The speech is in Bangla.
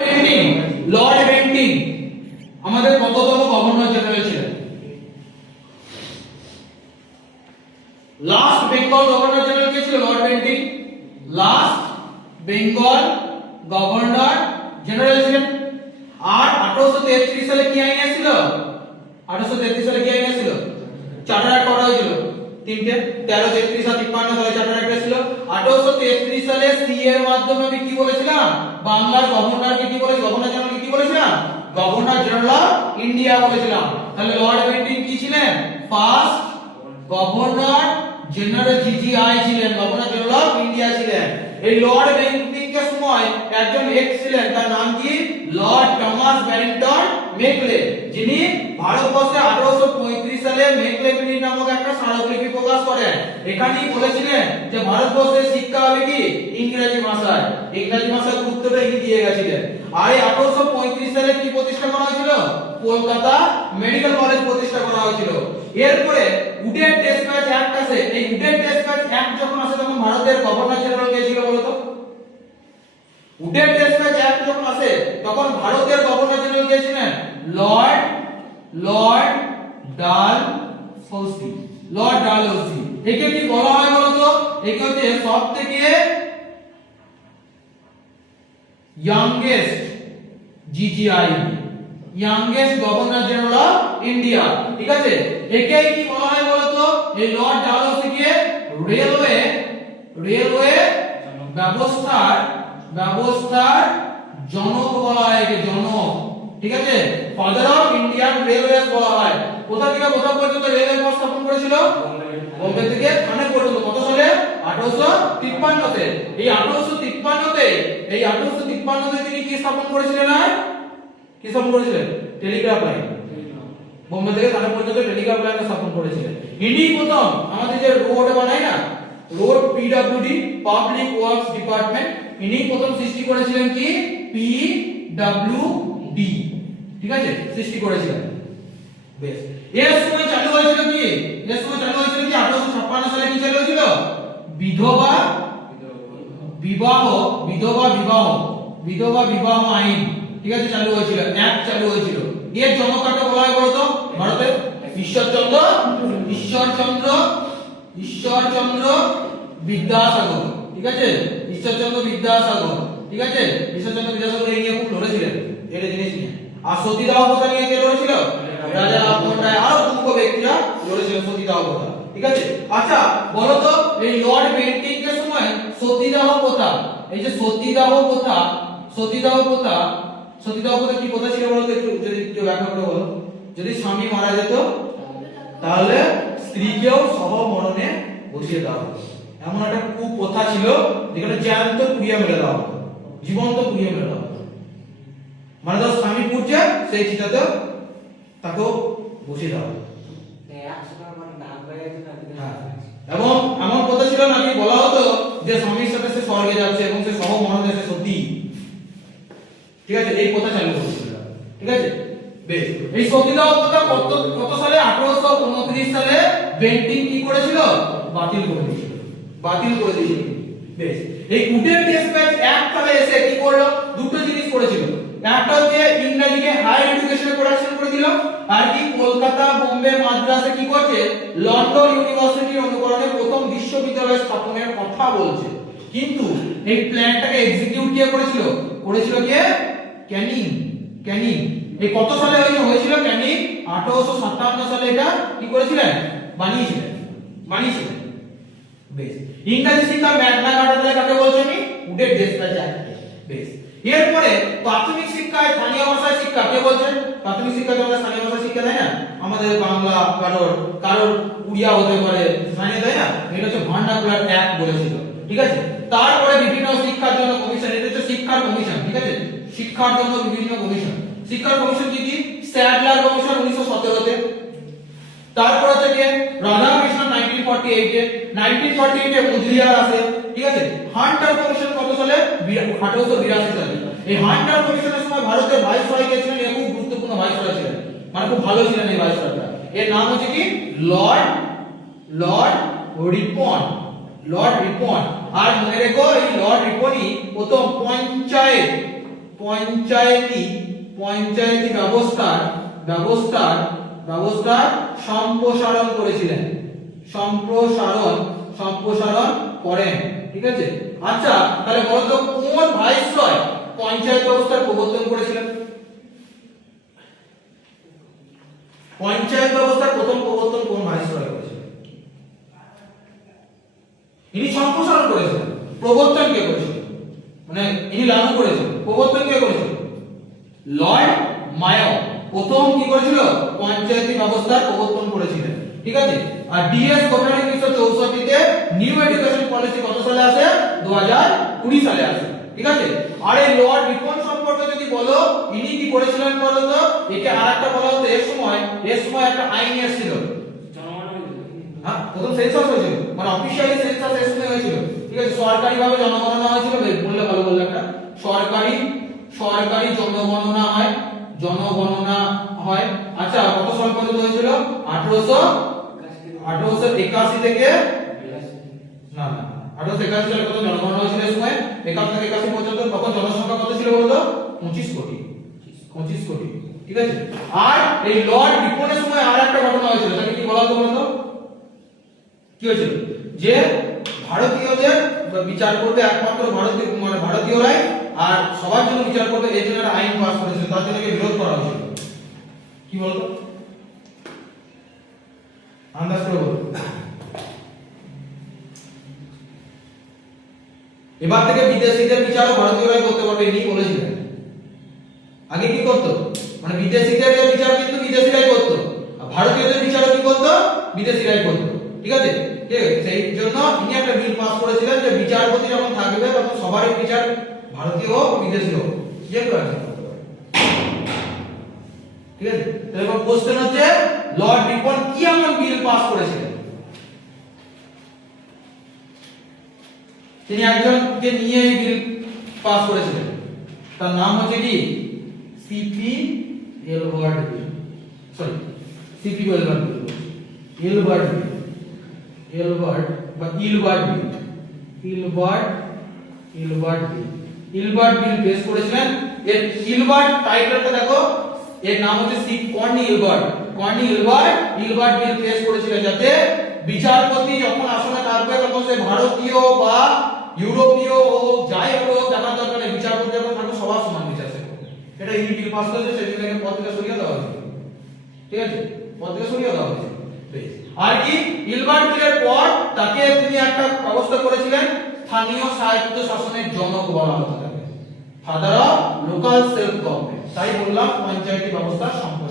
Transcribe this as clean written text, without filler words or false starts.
বেন্টিং, লর্ড বেন্টিং আমাদের কততম গভর্নর জেনারেল ছিলেন? লাস্ট বেঙ্গল গভর্নর জেনারেল কে ছিল? Lord Bentinck last Bengal governor general ছিলেন। আর 1833 সালে কি আইন এসেছিল? 1833 সালে কি আইন এসেছিল? চার্টার অ্যাক্ট করা হয়েছিল তিনটে, 13, 33 আর 53 সালে চার্টার অ্যাক্ট এসেছিল। 1833 সালে সি এর মাধ্যমে আমি কি বলেছিলাম? বাংলার গভর্নরকে কি বলেছি? গভর্নর জেনারেলকে কি বলেছিলাম? গভর্নর জেনারেল অফ ইন্ডিয়া বলেছিলাম। তাহলে লর্ড বেন্টিং কি ছিলেন? ফার্স্ট গভর্নর জেনারেল জিজিআই ছিলেন, গভর্নর জেনারেল অফ ইন্ডিয়া ছিলেন। এই লর্ড বেন্টিং এর সময় একজন এক্স ছিলেন, তার নাম কি? লর্ড টমাস ব্যারিংটন মেকলে, যিনি ভারতবর্ষে 1835 সালে মেকলে বিল নামক একটা স্মারকলিপি প্রকাশ করেন। এখানেই বলেছিলেন যে ভারতবর্ষের শিক্ষা হবে কি? ইংরেজি ভাষায়। ইংরেজি ভাষার গুরুত্বটা ইনি দিয়ে গেছিলেন। আর এই 1835 সালে কি প্রতিষ্ঠা করা হয়েছিল? কলকাতা মেডিকেল কলেজ প্রতিষ্ঠা করা হয়েছিল। এরপরে উডেন ডেসপ্যাচ অ্যাক্ট আসে। এই উডেন ডেসপ্যাচ অ্যাক্ট যখন আসে তখন ভারতের গভর্নর জেনারেল কে ছিল বলতো? উডেন ডেসপ্যাচ অ্যাক্ট যখন আসে তখন ভারতের গভর্নর জেনারেল কে ছিলেন? Lord Dalhousie. Lord Dalhousie. একে কি বলা হয় বলতো? একে হচ্ছে সবথেকে youngest GGI, youngest governor general of India. ঠিক আছে, একেই কি বলা হয় বলতো? এই লর্ড ডালহৌসিকে রেলওয়ে ব্যবস্থার জনক বলা হয়। একে জনক, ঠিক আছে, ফাদার অফ ইন্ডিয়ান রেলওয়েজ বলা হয়। কোথা থেকে কোথা পর্যন্ত রেলওয়ে স্থাপন করেছিল? বোম্বে থেকে থানে পর্যন্ত। কত সালে? 1853 তে। এই 1853 তে তিনি কি স্থাপন করেছিলেন? কি স্থাপন করেছিলেন? Telegraph line. বোম্বে থেকে থানে পর্যন্ত টেলিগ্রাফ লাইন স্থাপন করেছিলেন। ইনি প্রথম আমাদের যে রোড বানায় না, road PWD, public works department, ইনি প্রথম সৃষ্টি করেছিলেন কি? পিডব্লিউডি, ঠিক আছে, সৃষ্টি করেছিলেন। বেশ, এর সময় চালু হয়েছিল কি? 1856 সালে কি চালু হয়েছিল? বিধবা বিবাহ আইন, ঠিক আছে, চালু হয়েছিল, অ্যাক্ট চালু হয়েছিল। এর জনককে বলা হয় বলতো? ভারতের ঈশ্বরচন্দ্র বিদ্যাসাগর, ঠিক আছে, ঈশ্বরচন্দ্র বিদ্যাসাগর, ঠিক আছে, ঈশ্বরচন্দ্র বিদ্যাসাগর এই নিয়ে খুব লড়েছিলেন, এটা জিনিস নিয়ে। আর সতীদাহ প্রথা নিয়ে কে লড়েছিল? রাজা রামমোহন রায়, আরো প্রমুখ ব্যক্তিরা লড়েছিলেন সতীদাহ প্রথা, ঠিক আছে। আচ্ছা বলতো, এই লর্ড বেন্টিং এর সময় সতীদাহ প্রথা, এই যে সতীদাহ প্রথা কি প্রথা ছিল বলতো? একটু যদি একটু ব্যাখ্যা করে বলো। যদি স্বামী মারা যেত তাহলে স্ত্রীকেও সহ মরণে বসিয়ে দেওয়া হতো। এমন একটা কুপ্রথা ছিল যেখানে জ্যান্ত পুড়িয়ে মেরে দেওয়া হতো, জীবন্ত পুড়িয়ে মেরে দেওয়া হতো। মানে ধর স্বামী পুড়ছে, সেই চিতাতে তাকেও বসিয়ে দেওয়া হতো। এবং এমন কথা ছিল নাকি বলা হতো যে স্বামীর সাথে সে স্বর্গে যাচ্ছে এবং সে সহ মরণে সে সতী, ঠিক আছে, এই কথা চালু করেছিল, ঠিক আছে। বেশ, এই সতীদাহ প্রথা কত সালে? 1829 সালে বেন্টিং কি করেছিল? বাতিল করে দিয়েছিল। বেশ, এই উডেন ডেসপ্যাচ অ্যাক্ট তাহলে এসে কি করলো? দুটো জিনিস করেছিল। একটা হচ্ছে ইংরেজিকে হায়ার এডুকেশনে প্রোডাকশন করে দিল, আর কি কলকাতা, বোম্বে, মাদ্রাসে কি করছে? লন্ডন ইউনিভার্সিটির অনুকরণে প্রথম বিশ্ববিদ্যালয় স্থাপনের কথা বলছে। কিন্তু এই প্ল্যানটাকে এক্সিকিউট কে করেছিল? কে? ক্যানিং। এই কত সালে হয়েছিল? ক্যানিং 1857 সালে এটা কি করেছিলেন? বানিয়েছিলেন। বেশ, ইংরেজি শিক্ষা ম্যাগনা কার্টা তাহলে কাকে বলছি আমি? Wooden despatch act. বেশ, এরপরে প্রাথমিক শিক্ষায় স্থানীয় ভাষায় শিক্ষা কে বলছেন? প্রাথমিক শিক্ষা তো আমরা স্থানীয় ভাষায় শিক্ষা দেয় না, আমাদের বাংলা, কারোর উড়িয়া হতে পারে, স্থানীয়, তাই না? এটা হচ্ছে ভার্নাকুলার অ্যাক্ট বলেছিল, ঠিক আছে। তারপরে বিভিন্ন শিক্ষার জন্য কমিশন, এটা হচ্ছে শিক্ষার কমিশন, ঠিক আছে, শিক্ষার জন্য বিভিন্ন কমিশন। শিক্ষার কমিশন কি? স্যাডলার কমিশন 1917 তে। তারপর হচ্ছে কি রাধাকৃষ্ণ 1948 এ মুজলিয়ার আসে, ঠিক আছে। হান্টার কমিশন কত সালে? 1882 সালে। এই হান্টার কমিশনের সময় ভারতের ভাইসরয় কে ছিলেন? এ খুব গুরুত্বপূর্ণ ভাইসরয় ছিলেন, মানে খুব ভালো ছিলেন এই ভাইসরয়টা। এর নাম হচ্ছে কি? লর্ড রিপন। আর মনে রেখো, এই লর্ড রিপনই প্রথম পঞ্চায়েতি পঞ্চায়েতি ব্যবস্থার সম্প্রসারণ করেছিলেন, সম্প্রসারণ করেন। ঠিক আছে, আচ্ছা তাহলে বলতো কোন ভাইসরয় পঞ্চায়েত ব্যবস্থার প্রবর্তন করেছিলেন? পঞ্চায়েত ব্যবস্থার প্রথম প্রবর্তন কোন ভাইসরয় করেছিলেন? ইনি সম্প্রসারণ করেছিলেন, প্রবর্তন কে করেছিলেন? মানে ইনি লাগু করেছিলেন, প্রবর্তন কে করেছিলেন? লর্ড মায়ো প্রথম কি করেছিল? পঞ্চায়েতি ব্যবস্থার প্রবর্তন করেছিলেন। ঠিক আছে, আর ডিএস কোটারি 1964 তে নিউ এডুকেশন পলিসি কত সালে আসে? 2020 সালে আসে। ঠিক আছে, আর এই লর্ড রিপন সম্পর্কে যদি বলো, ইনি কি করেছিলেন বলো তো? একে আরেকটা বলা হতো, এর সময় একটা আইন এসেছিল, হ্যাঁ প্রথম সেন্সাস হয়েছিল, মানে অফিশিয়ালি সেন্সাস এর সময় হয়েছিল। ঠিক আছে, সরকারি ভাবে জনগণনা হয়েছিল, বললে ভালো বললে একটা সরকারি জনগণনা হয়। আচ্ছা কত সাল পর্যন্ত হয়েছিল? 1881 থেকে না 1881 সালে কত জনগণনা হয়েছিল এই সময়? 71 থেকে 81 পর্যন্ত। তখন জনসংখ্যা কত ছিল বলো তো? 25 কোটি। ঠিক আছে, আর এই লর্ড রিপনের সময় আর একটা ঘটনা হয়েছিল, তাকে কি বলা হতো বলো তো? কি হয়েছিল? যে ভারতীয়দের বিচার করবে একমাত্র ভারতীয়রাই, আর সবার জন্য বিচার করবে, এই জন্য আইন পাস করেছিল, তার জন্য বিরোধ করা হয়েছিল। কি বলতো? আন্দাজ করে বলো। এবার থেকে বিদেশিদের বিচারও ভারতীয়রাই করতে পারবে, ইনি বলেছিলেন। আগে কি করতো? মানে বিদেশিদের বিচার কিন্তু বিদেশিরাই করতো, আর ভারতীয়দের বিচারও কি করতো? বিদেশিরাই করতো। ঠিক আছে, সেই জন্য ইনি একটা বিল পাস করেছিলেন যে বিচারপতি যখন থাকবে তখন সবারই বিচার ভারতীয় হোক বিদেশি হোক যে কেউ একজন করতে পারে। ঠিক আছে, তাহলে এবার কোশ্চেন হচ্ছে লর্ড রিপন কি এমন বিল পাস করেছিলেন? তিনি একজনকে নিয়ে এই বিল পাস করেছিলেন, তার নাম হচ্ছে কি? সিপি এলবার্ট বিল। সরি, সিপি এলবার্ট বিল, এলবার্ট বিল, এলবার্ট বা ইলবার্ট বিল, ইলবার্ট বিল পেশ করেছিলেন। এর ইলবার্ট টাইটেলটা দেখো, এর নাম হচ্ছে কর্নি ইলবার্ট বিল পেশ করেছিলেন, যাতে বিচারপতি যখন আসনে থাকবে তখন সে ভারতীয় বা ইউরোপীয় হোক যাই হোক দেখার দরকার নেই, বিচারপতি যখন থাকবে সবার সমান বিচার সে করবে। এটা ইনি বিল পাস করেছে, সেই জন্য পদ থেকে সরিয়ে দেওয়া হয়েছে। ঠিক আছে, পদ থেকে সরিয়ে দেওয়া হয়েছে। আর কি ইলবার্ট বিলের পর তাকে তিনি একটা ব্যবস্থা করেছিলেন, স্থানীয় স্বায়ত্ত শাসনের জনক বলা হতো তাকে, father of local self government. তাই বললাম পঞ্চায়েতি ব্যবস্থা সম্পর্কে।